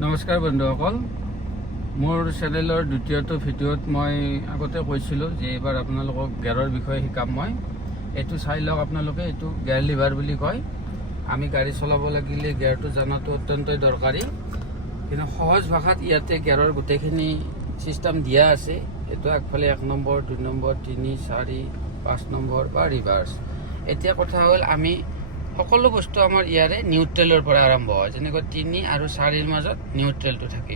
নমস্কাৰ বন্ধুসকল, মোৰ চেনেলৰ দ্বিতীয়টো ভিডিঅ'ত মই আগতে কৈছিলোঁ যে এইবাৰ আপোনালোকক গিয়াৰৰ বিষয়ে শিকাম। মই এইটো চাই লওক আপোনালোকে। এইটো গিয়াৰ লিভাৰ বুলি কয়। আমি গাড়ী চলাব লাগিলে গিয়াৰটো জনাটো অত্যন্তই দৰকাৰী, কিন্তু সহজ ভাষাত ইয়াতে গিয়াৰৰ গোটেইখিনি ছিষ্টেম দিয়া আছে। এইটো আগফালে 1 নম্বৰ, 2 নম্বৰ, 3, 4, 5 নম্বৰ বা ৰিভাৰ্ছ। এতিয়া কথা হ'ল, আমি সকলো বস্তু আমাৰ ইয়াৰে নিউট্ৰেলৰ পৰা আৰম্ভ হয়। যেনেকৈ 3 আৰু 4ৰ মাজত নিউট্ৰেলটো থাকে,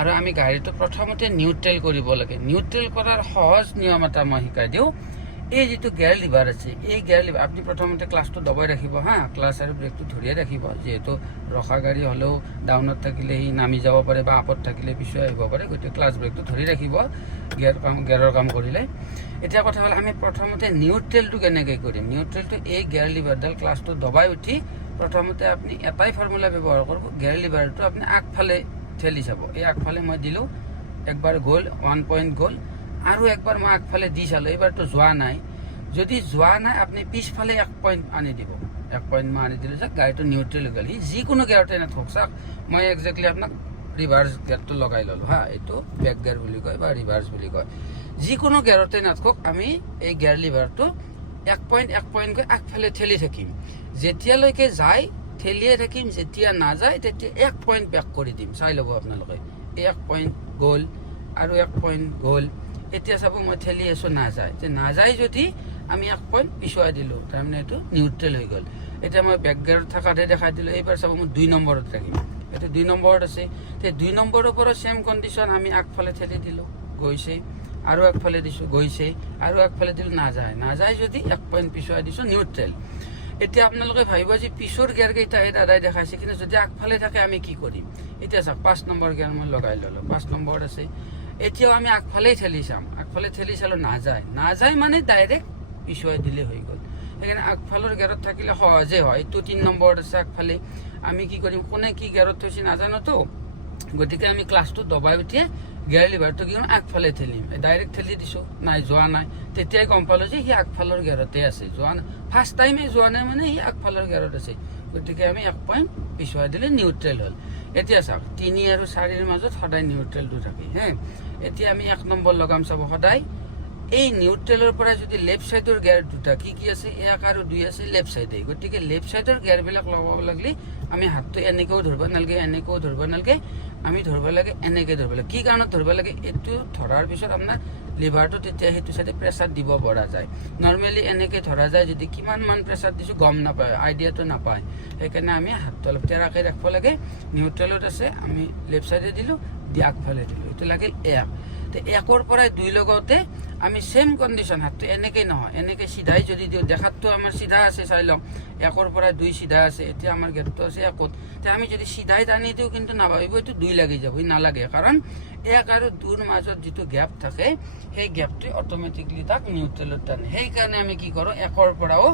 আৰু আমি গাড়ীটো প্ৰথমতে নিউট্ৰেল কৰিব লাগে। নিউট্ৰেল কৰাৰ সহজ নিয়ম এটা মই শিকাই দিওঁ। এই যিটো গিয়াৰ লিভাৰ আছে, এই গিয়াৰ লিভাৰ আপুনি প্ৰথমতে ক্লাছটো দবাই ৰাখিব, ক্লাছ আৰু ব্ৰেকটো ধৰিয়ে ৰাখিব। যিহেতু ৰখা গাড়ী হ'লেও ডাউনত থাকিলে সি নামি যাব পাৰে বা আপত থাকিলে পিছুৱাই আহিব পাৰে, গতিকে ক্লাছ ব্ৰেকটো ধৰি ৰাখিব গিয়াৰৰ কাম কৰিলে। এতিয়া কথা হ'ল, আমি প্ৰথমতে নিউট্ৰেলটো কেনেকৈ কৰিম। নিউট্ৰেলটো এই গিয়াৰ লিভাৰডাল ক্লাছটো দবাই উঠি প্ৰথমতে আপুনি এটাই ফৰ্মুলা ব্যৱহাৰ কৰিব। গিয়াৰ লিভাৰটো আপুনি আগফালে ঠেলি চাব। এই আগফালে মই দিলোঁ, একবাৰ গ'ল, 1 পইণ্ট গ'ল, আৰু একবাৰ মই আগফালে দি চালোঁ, এইবাৰতো যোৱা নাই। যদি যোৱা নাই, আপুনি পিছফালে 1 পইণ্ট আনি দিব। 1 পইণ্ট মই আনি দিলোঁ যে গাড়ীটো নিউট্ৰেল হৈ গ'ল। সি যিকোনো গিয়াৰতে নাথাকক, চাওক মই একজেক্টলি আপোনাক ৰিভাৰ্ছ গিয়াৰটো লগাই ল'লোঁ। এইটো বেক গিয়াৰ বুলি কয় বা ৰিভাৰ্ছ বুলি কয়। যিকোনো গিয়াৰতে নাথাকক, আমি এই গিয়াৰ লিভাৰটো 1 পইণ্টকৈ আগফালে ঠেলি থাকিম। যেতিয়ালৈকে যায় ঠেলিয়ে থাকিম, যেতিয়া নাযায় তেতিয়া 1 পইণ্ট বেক কৰি দিম। চাই ল'ব আপোনালোকে, এই 1 পইণ্ট গ'ল আৰু 1 পইণ্ট গ'ল। এতিয়া চাব মই ঠেলি আছোঁ, নাযায়। নাযায় যদি আমি 1 পইণ্ট পিছুৱাই দিলোঁ, তাৰমানে এইটো নিউট্ৰেল হৈ গ'ল। এতিয়া মই বেক গিয়াৰত থকাতে দেখাই দিলোঁ। এইবাৰ চাব মই 2 নম্বৰত ৰাখিম। এইটো 2 নম্বৰত আছে। 2 নম্বৰৰ পৰা ছেম কণ্ডিশ্যন, আমি আগফালে ঠেলি দিলোঁ, গৈছে, আৰু আগফালে দিছোঁ, গৈছে, আৰু আগফালে দিলোঁ, নাযায় যদি 1 পইণ্ট পিছুৱাই দিছোঁ, নিউট্ৰেল। এতিয়া আপোনালোকে ভাবিব যে পিছৰ গিয়াৰকেইটা এই দাদাই দেখাইছে, কিন্তু যদি আগফালে থাকে আমি কি কৰিম। এতিয়া চাওক, 5 নম্বৰ গিয়াৰ মই লগাই ল'লোঁ, 5 নম্বৰত আছে। এতিয়াও আমি আগফালেই ঠেলি চাম। আগফালে ঠেলি চালোঁ, নাযায় মানে ডাইৰেক্ট পিছুৱাই দিলে হৈ গ'ল। সেইকাৰণে আগফালৰ গিয়াৰত থাকিলে সহজে হয়। এইটো 3 নম্বৰত আছে আগফালে। আমি কি কৰিম, কোনে কি গিয়াৰত থৈছে নাজানোতো, গতিকে আমি ক্লাছটো দবাই উঠিয়ে গিয়াৰ লিভাৰটো কি আগফালে ঠেলিম। ডাইৰেক্ট ঠেলি দিছোঁ, যোৱা নাই। তেতিয়াই গম পালোঁ যে সি আগফালৰ গিয়াৰতে আছে, যোৱা নাই। ফাৰ্ষ্ট টাইমে যোৱা নাই মানে সি আগফালৰ গিয়াৰত আছে, গতিকে আমি 1 পইণ্ট পিছুৱাই দিলে নিউট্ৰেল হ'ল। এতিয়া চাওক, 3 আৰু 4ৰ মাজত সদায় নিউট্ৰেলটো থাকে। এতিয়া আমি 1 নম্বৰ লগাম। চাব, সদায় এই নিউট্ৰেলৰ পৰা যদি লেফ্ট ছাইডৰ গিয়াৰ দুটা কি আছে, 1 আৰু 2 আছে লেফ্ট ছাইডে, গতিকে লেফ্ট ছাইডৰ গিয়াৰবিলাক লগাব লাগিলে আমি হাতটো এনেকৈও ধৰিব নালাগে, এনেকৈও ধৰিব নালাগে, আমি ধৰিব লাগে এনেকৈ ধৰিব লাগে। কি কাৰণত ধৰিব লাগে, এইটো ধৰাৰ পিছত আপোনাৰ লিভাৰটো তেতিয়া সেইটো চাইডে প্ৰেছাৰ দিব পৰা যায়। নৰ্মেলি এনেকৈ ধৰা যায়, যদি কিমানমান প্ৰেছাৰ দিছোঁ গম নাপায়, আইডিয়াটো নাপায়। সেইকাৰণে আমি হাতটো অলপ তেৰাকৈ ৰাখিব লাগে। নিউট্ৰেলত আছে, আমি লেফ্ট ছাইডে দিলোঁ, দি আগফালে দিলোঁ, এইটো লাগিল 1। 1ৰ পৰা 2 লগতে আমি ছেম কণ্ডিশ্যন, হাতটো এনেকৈ নহয়, এনেকৈ চিধাই যদি দিওঁ, দেখাতটো আমাৰ চিধা আছে, চাই লওক 1ৰ পৰা 2 চিধা আছে। এতিয়া আমাৰ গেটটো আছে 1ত, আমি যদি চিধাই টানি দিওঁ কিন্তু নাভাবিব এইটো 2 লাগি যাব, নালাগে। কাৰণ 1 আৰু 2ৰ মাজত যিটো গেপ থাকে, সেই গেপটোৱে অট'মেটিকলি তাক নিউট্ৰেলত টানে। সেইকাৰণে আমি কি কৰোঁ, 1ৰ পৰাও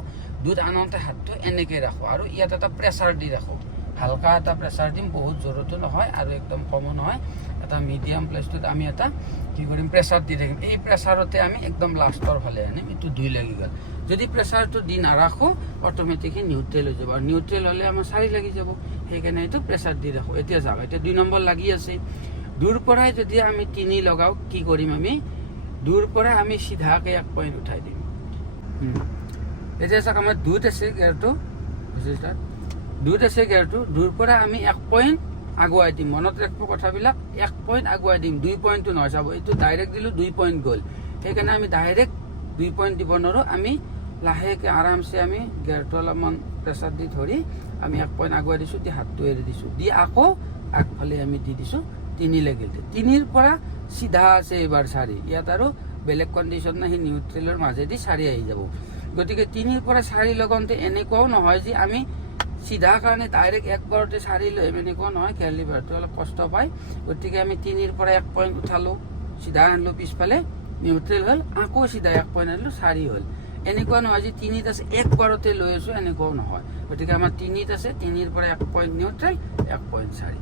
2ত আনন্তে হাতটো এনেকৈ ৰাখোঁ, আৰু ইয়াত এটা প্ৰেছাৰ দি ৰাখোঁ। হালকা এটা প্ৰেছাৰ দিম, বহুত জোৰতো নহয় আৰু একদম কমো নহয়, এটা মিডিয়াম প্লেচটোত আমি এটা কি কৰিম, প্ৰেছাৰ দি থাকিম। এই প্ৰেছাৰতে আমি একদম লাষ্টৰ ফালে আনিম, এইটো 2 লাগি গ'ল। যদি প্ৰেছাৰটো দি নাৰাখোঁ, অট'মেটিকলি নিউট্ৰেল হৈ যাব, আৰু নিউট্ৰেল হ'লে আমাৰ 4 লাগি যাব। সেইকাৰণে এইটো প্ৰেছাৰ দি ৰাখোঁ। এতিয়া চাওক, এতিয়া 2 নম্বৰ লাগি আছে। 2ৰ পৰাই যদি আমি 3 লগাওঁ, কি কৰিম, আমি 2ৰ পৰা আমি চিধাকৈ 1 পইণ্ট উঠাই দিম। এতিয়া চাওক, আমাৰ 2ত আছে গিয়াৰটো, 2ত আছে গিয়াৰটো, 2ৰ পৰা আমি 1 পইণ্ট আগুৱাই দিম। মনত ৰাখিব কথাবিলাক, 1 পইণ্ট আগুৱাই দিম, 2 পইণ্টটো নহয়। চাব, এইটো ডাইৰেক্ট দিলোঁ, 2 পইণ্ট গ'ল। সেইকাৰণে আমি ডাইৰেক্ট 2 পইণ্ট দিব নোৱাৰোঁ, আমি লাহেকৈ আৰামছে আমি গিয়াৰটো অলপমান প্ৰেছাৰ দি ধৰি আমি 1 পইণ্ট আগুৱাই দিছোঁ, দি হাতটো এৰি দিছোঁ, দি আকৌ আগফালে আমি দি দিছোঁ, 3 লাগিল। 3ৰ পৰা চিধা আছে এইবাৰ 4, ইয়াত আৰু বেলেগ কণ্ডিশ্যন নাই, সেই নিউট্ৰেলৰ মাজেদি 4 আহি যাব। গতিকে 3ৰ পৰা 4 লগাওঁতে এনেকুৱাও নহয় যে আমি চিধা কাৰণে ডাইৰেক্ট একবাৰতে 4 লৈ আহিম, এনেকুৱা নহয়। গিয়াৰ লিভাৰটো অলপ কষ্ট পায়, গতিকে আমি 3ৰ পৰা 1 পইণ্ট উঠালোঁ, চিধা আনিলোঁ, পিছফালে নিউট্ৰেল হ'ল, আকৌ চিধা 1 পইণ্ট আনিলোঁ, 4 হ'ল। এনেকুৱা নহয় যে 3ত আছে একবাৰতে লৈ আছোঁ, এনেকুৱাও নহয়। গতিকে আমাৰ 3ত আছে, 3ৰ পৰা 1 পইণ্ট নিউট্ৰেল, 1 পইণ্ট 4,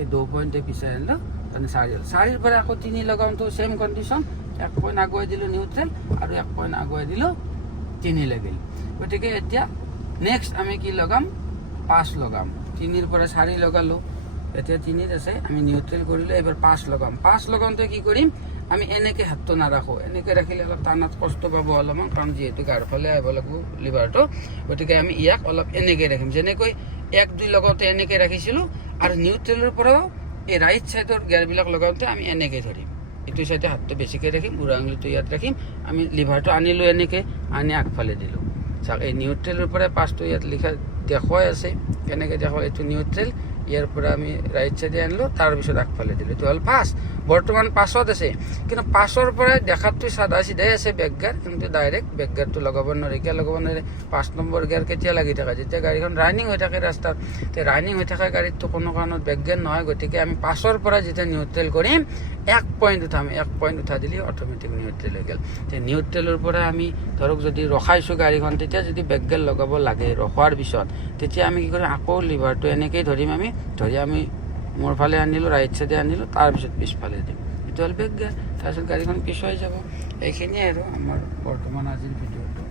এই 2 পইণ্টে পিছাই আনিলোঁ, তাৰমানে 4 হ'ল। 4ৰ পৰা আকৌ 3 লগাওঁতো ছেম কণ্ডিশ্যন, 1 পইণ্ট আগুৱাই দিলোঁ নিউট্ৰেল, আৰু 1 পইণ্ট আগুৱাই দিলোঁ, 3 লাগিল। গতিকে এতিয়া নেক্সট আমি কি লগাম, 5 লগাম। 3ৰ পৰা 4 লগালোঁ, এতিয়া 3ত আছে আমি নিউট্ৰেল কৰিলোঁ এবাৰ 5 লগাম 5 লগাওঁতে কি কৰিম আমি এনেকৈ হাতটো নাৰাখোঁ এনেকৈ ৰাখিলে অলপ টানাত কষ্ট পাব অলপমান কাৰণ যিহেতু গাৰ ফালে আহিব লাগিব লিভাৰটো গতিকে আমি ইয়াক অলপ এনেকৈ ৰাখিম যেনেকৈ 1-2 লগাওঁতে এনেকৈ ৰাখিছিলোঁ আৰু নিউট্ৰেলৰ পৰাও এই ৰাইট ছাইডৰ গিয়াৰবিলাক লগাওঁতে আমি এনেকৈ ধৰিম এইটো চাইডে হাতটো বেছিকৈ ৰাখিম বুঢ়া আঙুলিটো ইয়াত ৰাখিম আমি লিভাৰটো আনিলোঁ এনেকৈ আনি আগফালে দিলোঁ চাওক এই নিউট্ৰেলৰ পৰা 5টো ইয়াত লিখা দেখুৱাই আছে কেনেকৈ দেখুৱাই এইটো নিউট্ৰেল ইয়াৰ পৰা আমি ৰাইট ছাইডে আনিলোঁ তাৰপিছত আগফালে দিলোঁ এইটো হ'ল 5 বৰ্তমান 5ত আছে কিন্তু 5ৰ পৰাই দেখাতটো চাদা চিধাই আছে বেক গিয়াৰ কিন্তু ডাইৰেক্ট বেক গিয়াৰটো লগাব নোৱাৰে কিয় লগাব নোৱাৰে 5 নম্বৰ গিয়াৰ কেতিয়া লাগি থাকে যেতিয়া গাড়ীখন ৰানিং হৈ থাকে ৰাস্তাত তে ৰানিং হৈ থকা গাড়ীতটো কোনো কাৰণত বেক গিয়াৰ নহয় গতিকে আমি 5ৰ পৰা যেতিয়া নিউট্ৰেল কৰিম 1 পইণ্ট উঠাম 1 পইণ্ট উঠাই দিলে অট'মেটিক নিউট্ৰেল হৈ গ'ল তে নিউট্ৰেলৰ পৰা আমি ধৰক যদি ৰখাইছোঁ গাড়ীখন তেতিয়া যদি বেক গিয়াৰ লগাব লাগে ৰখোৱাৰ পিছত তেতিয়া আমি কি কৰিম আকৌ লিভাৰটো এনেকেই ধৰিম আমি ধৰি আমি মোৰ ফালে আনিলোঁ ৰাইট ছাইডে আনিলোঁ তাৰপিছত পিছফালে দিম এইটো হ'ল বেক গিয়াৰ তাৰপিছত গাড়ীখন পিছুৱাই যাব এইখিনিয়ে আৰু আমাৰ বৰ্তমান আজিৰ ভিডিঅ'টো